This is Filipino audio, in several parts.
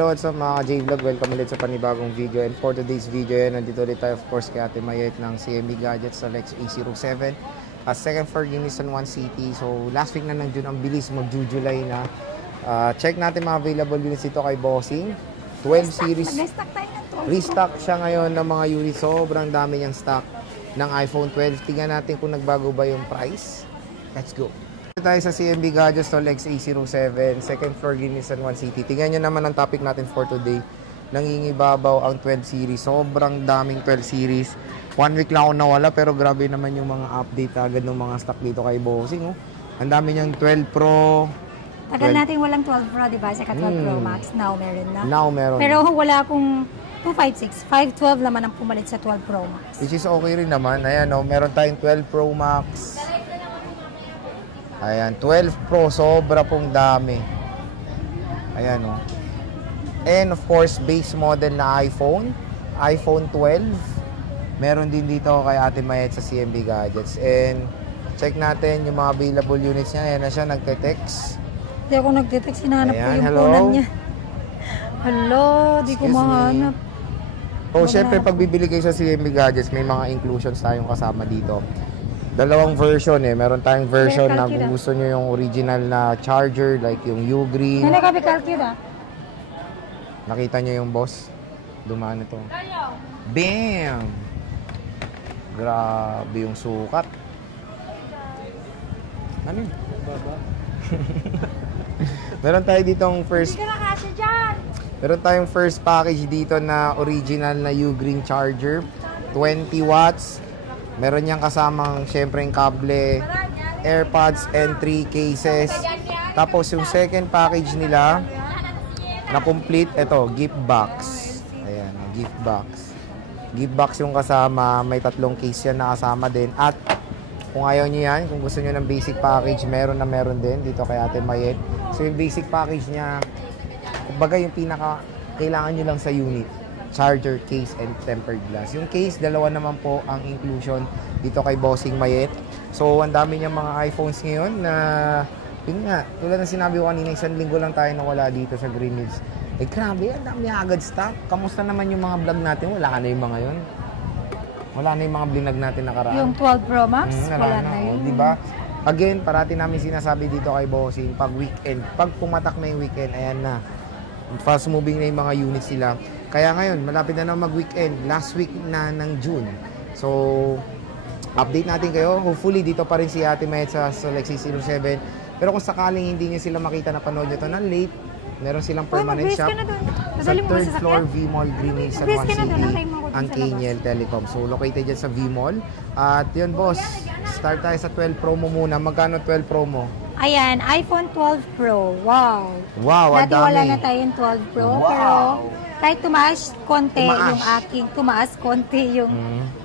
Hello, what's up mga J-Vlog? Welcome ulit sa panibagong video. And for today's video, nandito ulit tayo of course kay Ate Mayet ng CMB Gadgets sa Lex A07. Second floor unit San Juan City. So last week na ng June, ang bilis mag-July na. Check natin mga available units dito kay Bossing. 12 series. Restock siya ngayon ng mga units. Sobrang dami niyang stock ng iPhone 12. Tingnan natin kung nagbago ba yung price. Let's go. Tayo sa CMB Gadgets to Lex A07, second floor unit San Juan City. Tingnan nyo naman ang topic natin for today. Nangingibabaw ang 12 series. Sobrang daming 12 series. 1 week lang ako nawala pero grabe naman yung mga update agad ng mga stock dito kay Bossing. Oh. Ang dami niyang 12 Pro. Tagal natin walang 12 Pro, diba? Saka 12 Pro Max. Now meron na. Now meron. Pero wala akong 256. 512 naman ang pumalit sa 12 Pro Max. Which is okay rin naman. Ayan, oh, meron tayong 12 Pro Max. Ayan, 12 Pro, sobra pong dami. Ayan, oh. And of course, base model na iPhone 12. Meron din dito kay Ate Mayet sa CMB Gadgets. And check natin yung mga available units niya. Ayan na siya, nagte-text. Hindi ako nagte-text, hinahanap ko yung hello? punan niya. Hello, di ko mahanap. So, syempre, pag bibili kayo sa CMB Gadgets, may mga inclusions tayong kasama dito. Dalawang version eh. Meron tayong version na kung gusto nyo yung original na charger, like yung U-Green. Nakita nyo yung boss? Dumaan ito. Bam! Grabe yung sukat. Ano yun? Meron tayo ditong first... Meron tayong first package dito na original na U-Green charger. 20 watts. Meron niyang kasamang syempre yung kable, AirPods, and 3 cases. Tapos yung second package nila na complete, ito, gift box. Ayan, gift box. Gift box yung kasama, may 3 case yan na kasama din. At kung ayaw niyo yan, kung gusto niyo ng basic package, meron din dito kay Ate Mayet. So yung basic package niya, kumbaga yung pinaka kailangan niyo lang sa unit. Charger, case, and tempered glass. Yung case, dalawa naman po ang inclusion dito kay Bossing Mayet. So, ang dami niyang mga iPhones ngayon na, yun nga, tulad ng sinabi ko kanina, 1 linggo lang tayo nawala dito sa Green Hills. Eh, grabe, ang dami agad stock. Kamusta naman yung mga vlog natin? Wala na yung mga yun. Wala na yung mga vlog natin nakaraan. Yung 12 Pro Max, wala na yun. Diba? Again, parati namin sinasabi dito kay Bossing, pag weekend, pag pumatak na yung weekend, ayan na. Fast moving na yung mga units nila. Kaya ngayon, malapit na mag-weekend. Last week na ng June. So, update natin kayo. Hopefully, dito pa rin si Ate Mayet sa Lex A07. Pero kung sakaling hindi nyo sila makita na panood nyo ito ng late, meron silang permanent shop sa 3rd floor V-Mall Green Hills San Juan City, ang KNL Telecom. So, located dyan sa V-Mall. At yun, boss, start tayo sa 12 Pro mo muna. Magkano 12 Pro mo? Ayan, iPhone 12 Pro. Wow. Wow, ang dami. Dati wala na tayong 12 Pro, wow. Pero kahit tumaas konti yung aking,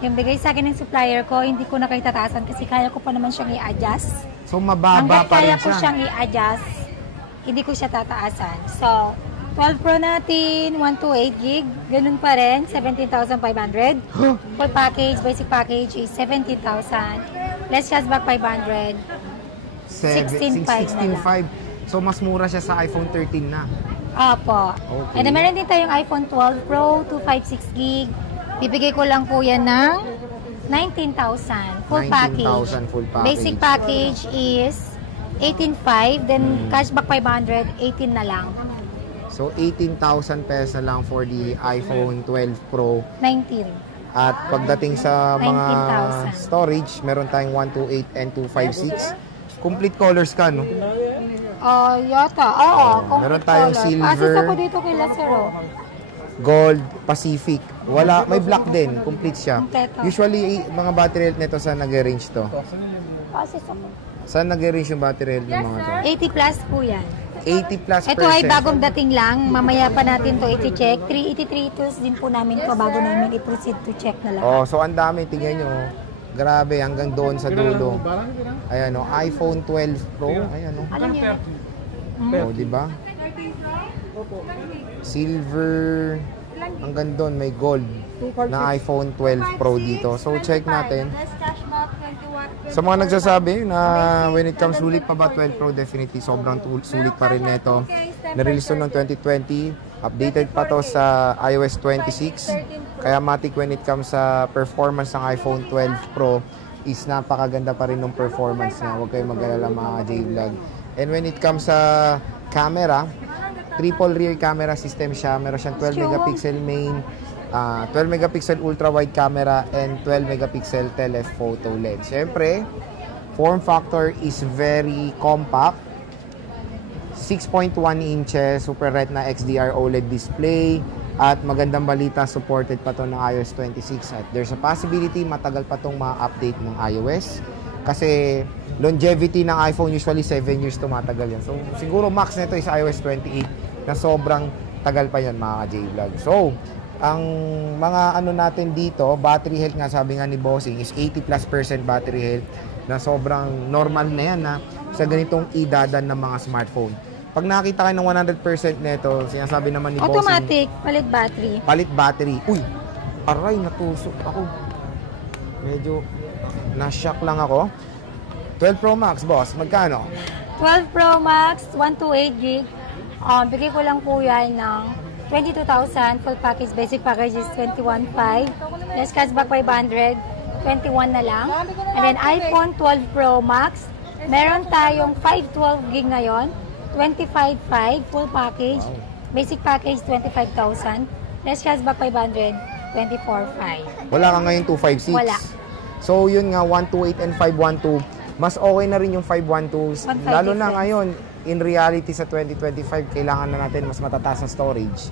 yung bigay sa akin ng supplier ko, hindi ko na kayo tataasan kasi kaya ko pa naman siyang i-adjust. So, mababa pa rin siya. Kaya ko siyang i-adjust, hindi ko siya tataasan. So, 12 Pro natin, 128 gig, ganun pa rin, 17,500. Full package, basic package is 17,000. Less cashback 500. 16,500. So, mas mura siya sa iPhone 13 na. Opo. Okay. And meron din tayong iPhone 12 Pro, 256 gig. Bibigay ko lang po yan ng 19,000. Full package. Full package. Basic package is 18,500. Then cashback 500, 18 na lang. So, 18,000 pesos lang for the iPhone 12 Pro. 19. At pagdating sa mga storage, meron tayong 128 and 256. Complete color scan, no? Yata. Oo, meron tayong silver. Asis ako dito kay Lazaro. Gold, Pacific. Wala, may black din. Complete siya. Kompleto. Usually, mga battery health nito, saan nag-range to? Asis ako. Saan nag-range yung battery health ng mga to? 80 plus po yan. 80 plus Ito ay bagong dating lang. Mamaya pa natin to i-check. 383 tools din po namin to bago namin i-proceed to check na lang. Oh, so ang dami. Tingnan nyo. Grabe, hanggang doon sa dulo. Ayan o, iPhone 12 Pro. Ayan o. Alam niyo? O, diba? Silver. Hanggang doon, may gold na iPhone 12 Pro dito. So, check natin. Sa mga nagsasabi na when it comes sulit pa ba 12 Pro, definitely sobrang sulit pa rin nito. Na-release noong 2020. Updated pa to sa iOS 26. Kaya matik when it comes sa performance ng iPhone 12 Pro is napakaganda pa rin ng performance niya. Huwag kayong mag-alala mga J-Vlog. And when it comes sa camera, triple rear camera system siya. Meron siyang 12 megapixel main, 12 megapixel ultra wide camera, and 12 megapixel telephoto lens. Siyempre, form factor is very compact. 6.1 inches, Super Retina XDR OLED display, at magandang balita, supported pa to ng iOS 26. At there's a possibility matagal pa tong ma-update ng iOS. Kasi longevity ng iPhone usually 7 years tumatagal yan. So siguro max nito is iOS 28 na sobrang tagal pa yan mga J-Vlog. So ang mga ano natin dito, battery health nga sabi nga ni Bossing is 80+% battery health, na sobrang normal na yan na sa ganitong idadan ng mga smartphone. Pag nakita kayo ng 100% nito, sinasabi naman ni Bossing, automatic, palit battery. Palit battery. Uy, aray, natusok ako. Medyo na-shock lang ako. 12 Pro Max, boss, magkano? 12 Pro Max, 128 gig. Bigay ko lang po yan ng 22,000. Full package, basic package is 21,500. Less cashback 500, 21 na lang. And then iPhone 12 Pro Max, meron tayong 512 gig ngayon. 25,500 full package. Basic package 25,000. Less cashback 500, 24,500. Wala ka ngayon 256. Wala. So yun nga, 128 and 512. Mas okay na rin yung 512. Lalo na ngayon, in reality sa 2025, kailangan na natin mas matataas na storage.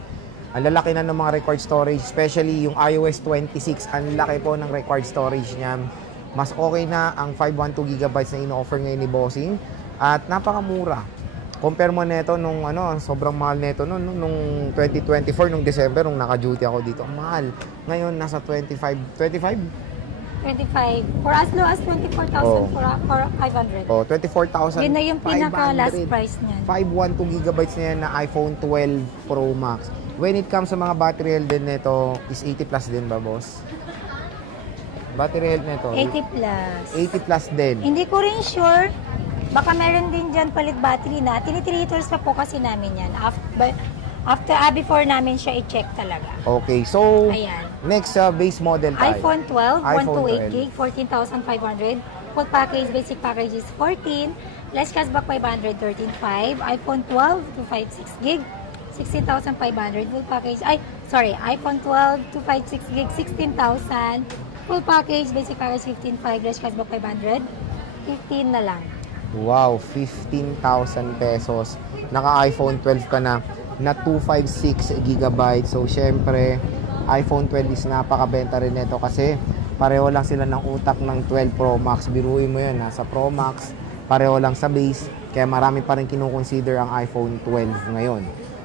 Ang lalaki na ng mga required storage, especially yung iOS 26. Ang laki po ng required storage niya. Mas okay na ang 512GB na ino-offer ngayon ni Bossing. At napakamura. Compare mo neto nung sobrang mahal neto nung 2024, nung December, nung naka-duty ako dito. Ang mahal. Ngayon, nasa 25. For as low as 24,000 for 500. Oh, 24,000. Yun na yung pinaka last price niyan. 512GB na yan na iPhone 12 Pro Max. When it comes sa mga battery health din nito, is 80 plus din ba, boss? Battery health nito? 80 plus. 80 plus din. Hindi ko rin sure. Baka meron din dyan palit battery na. 3 liters pa po kasi namin yan. Before namin siya i-check talaga. Okay, so ayan. Next base model tayo. iPhone 12, iPhone 128 gig, 14,500. Full package, basic package is 14. Less cashback 500, 13,500. iPhone 12, 256 gig, 16,500. Full package, iPhone 12, 256 gig, 16,000. Full package, basic package 15,500. Less cashback 500, 15 na lang. Wow, 15,000 pesos. Naka-iPhone 12 ka na 256GB. So, syempre, iPhone 12 is napakabenta rin nito kasi pareho lang sila ng utak ng 12 Pro Max. Biruin mo yun, nasa Pro Max, pareho lang sa base. Kaya marami pa rin kinukonsider ang iPhone 12 ngayon.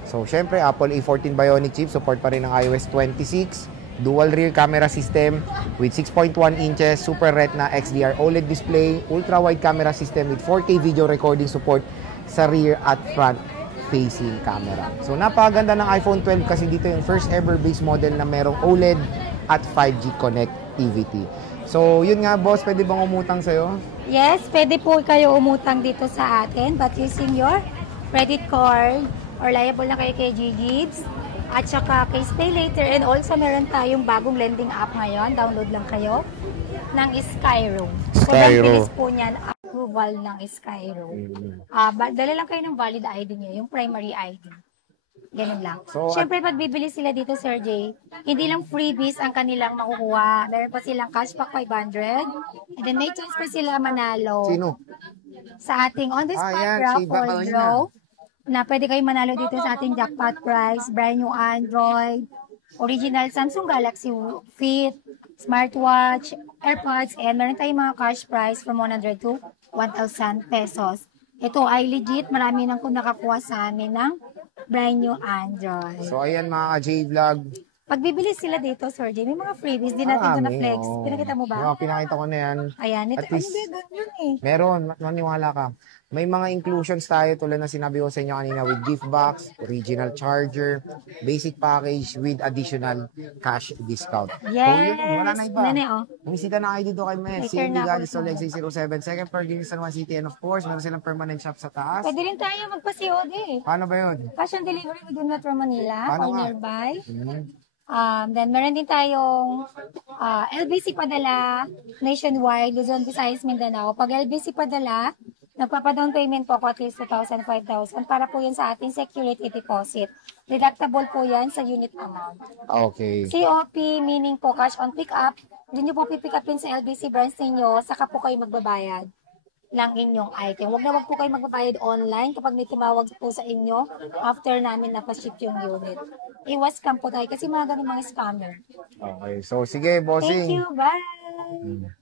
So, syempre, Apple A14 Bionic chip, support pa rin ng iOS 26. Dual rear camera system with 6.1 inches, Super Retina XDR OLED display, ultra-wide camera system with 4K video recording support sa rear at front facing camera. So napakaganda ng iPhone 12 kasi dito yung first ever base model na merong OLED at 5G connectivity. So yun nga boss, pwede bang umutang sa'yo? Yes, pwede po kayo umutang dito sa atin but using your credit card or liable na kayo kay G-Gibbs. At saka kay Pay Later, and also meron tayong bagong lending app ngayon. Download lang kayo ng Skyro. Sobrang bilis po niyan, approval ng Skyro. Dala lang kayo ng valid ID niyo, yung primary ID. Ganun lang. So, siyempre, pag bibili sila dito, Sir Jay, hindi lang freebies ang kanilang makukuha. Meron pa silang cashback 500. And then may chance pa sila manalo. Sino? Sa ating on-the-spot raffle draw. Na pwede kayo manalo dito sa ating jackpot prize, brand new Android, original Samsung Galaxy Fit, smartwatch, AirPods, and meron tayong mga cash prize from 100 to 1,000 pesos. Ito ay legit, marami nang kung nakakuha sa amin ng brand new Android. So ayan mga J-Vlog. Pag bibili sila dito, Sir Jay, may mga freebies din natin ito na flex. Pinakita mo ba? Pinakita ko na yan. Ayan, ito, At least, yun eh. meron, maniwala ka. may mga inclusions tayo tulad na sinabi ko sa inyo kanina with gift box, original charger, basic package with additional cash discount. Yes! So, yun, wala na iba. Nene, oh. Bumisita na kayo dito kay Mes. May turn CND na ako Gadgets sa- Olex 607, second floor, Guinness San Juan City, and of course, meron silang permanent shop sa taas. Pwede rin tayo magpa-COD. Paano ba yun? Cash on delivery within Metro Manila Paano or nga? nearby. Hmm. Then, meron din tayong LBC padala nationwide, Luzon, Visayas, Mindanao. Pag LBC padala, nagpapa-down payment po ako at least 2,000, 5,000 para po yan sa ating security deposit. Deductible po yan sa unit amount. Okay. COP, meaning po cash on pick-up, hindi nyo po pipick upin sa LBC branch ninyo, saka po kayo magbabayad lang inyong item. Wag po kayo magbabayad online kapag may tumawag po sa inyo after namin napaship yung unit. Iwas scam po tayo kasi mga ganun mga scammer. Okay. So, sige, bossing. Thank you. Bye!